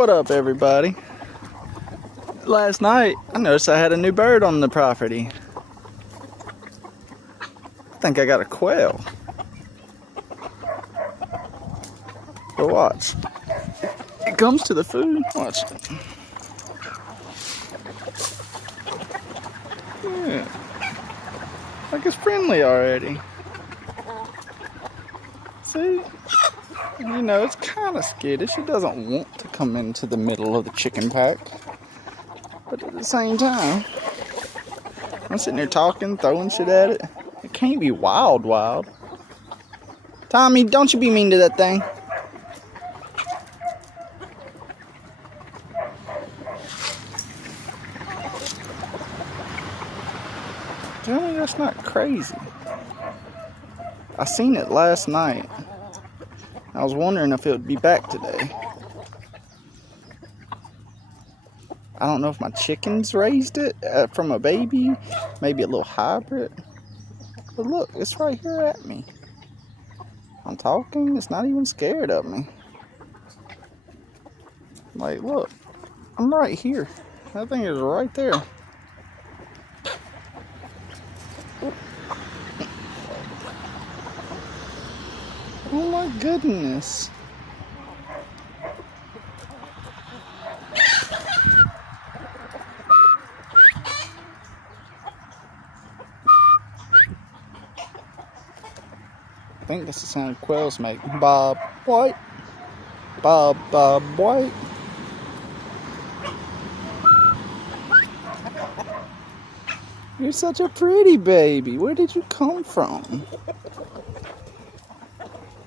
What up, everybody? Last night, I noticed I had a new bird on the property. I think I got a quail. But watch. It comes to the food. Watch. Yeah. Like it's friendly already. See? You know, it's kind of skittish. It doesn't want to come into the middle of the chicken pack. But at the same time, I'm sitting there talking, throwing shit at it. It can't be wild. Tommy, don't you be mean to that thing. Tell me that's not crazy. I seen it last night. I was wondering if it would be back today. I don't know if my chickens raised it from a baby, maybe a little hybrid. But look, it's right here at me. I'm talking, it's not even scared of me. Like, look, I'm right here. That thing is right there. Oh my goodness. I think that's the sound quails make. Bob White. Bob White. You're such a pretty baby. Where did you come from?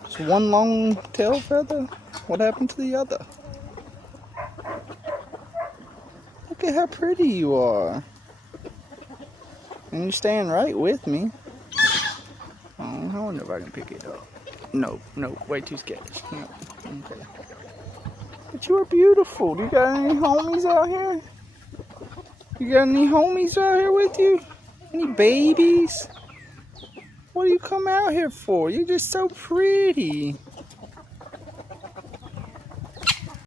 Just one long tail feather? What happened to the other? Look at how pretty you are. And you're staying right with me. Oh, I wonder if I can pick it up. No, way too sketchy. No, okay. But you are beautiful. Do you got any homies out here? You got any homies out here with you? Any babies? What do you come out here for? You're just so pretty.